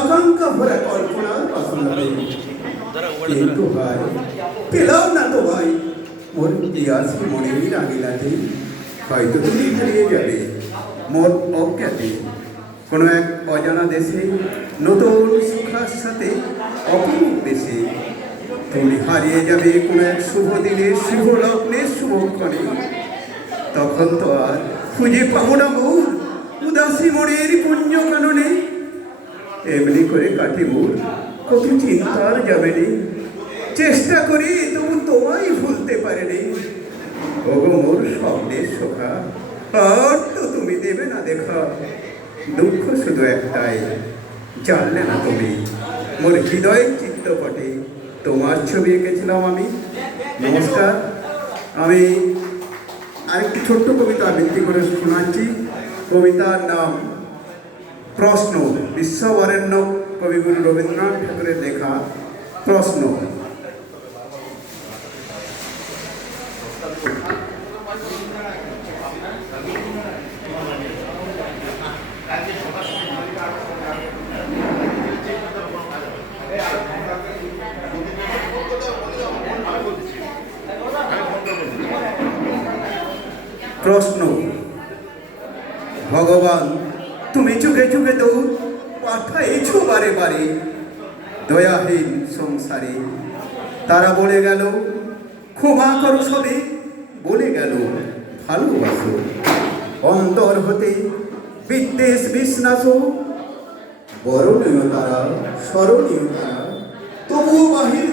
আকাঙ্ক্ষা ভরা কল্পনার বাসনাতে কিন্তু ভাই পেলাম না তো ভাই মোর ইতিহাস মনে রাগিলাতে হয়তো তুমি হারিয়ে যাবে মোর অজ্ঞাতে। কোনো এক অজানা দেশে, নতুন সুখার সাথে অপরূপ দেশে। তুমি হারিয়ে যাবে কোনো এক শুভ দিনে, শুভ লগ্নের শুভক্ষণে তখন তো আর খুঁজে পাবো না মোর উদাসী মনের পুণ্য কাননে। এমনি করে কাটি মোর কত চিন্তার যাবে নি। চেষ্টা করি, তবু তোমায় ভুলতে পারেনি ওগো মোর স্বপ্নের শোভা, আর তো তুমি দেবে না দেখা। দুঃখ শুধু একটাই, জানলে না তুমি। মোর হৃদয়ের চিত্তপটে তোমার ছবি এঁকেছিলাম আমি। নমস্কার। আমি আরেকটি ছোট্ট কবিতা আবৃত্তি করে শোনাচ্ছি। কবিতার নাম প্রশ্ন বিশ্ববরেণ্য কবিগুরু রবীন্দ্রনাথ ঠাকুরের লেখা প্রশ্ন প্রশ্ন ভগবান তুমি চুকে চুকে তো পাঠাইছো বারে বারে। দয়াহীন সংসারে। তারা বলে গেল, ক্ষমা করো সবে। বলে গেল, ভালোবাসো। অন্তর হতে বিদ্বেষ বিশ্বাস বরণীয় তারা, স্মরণীয় তারা। তবুও বাহির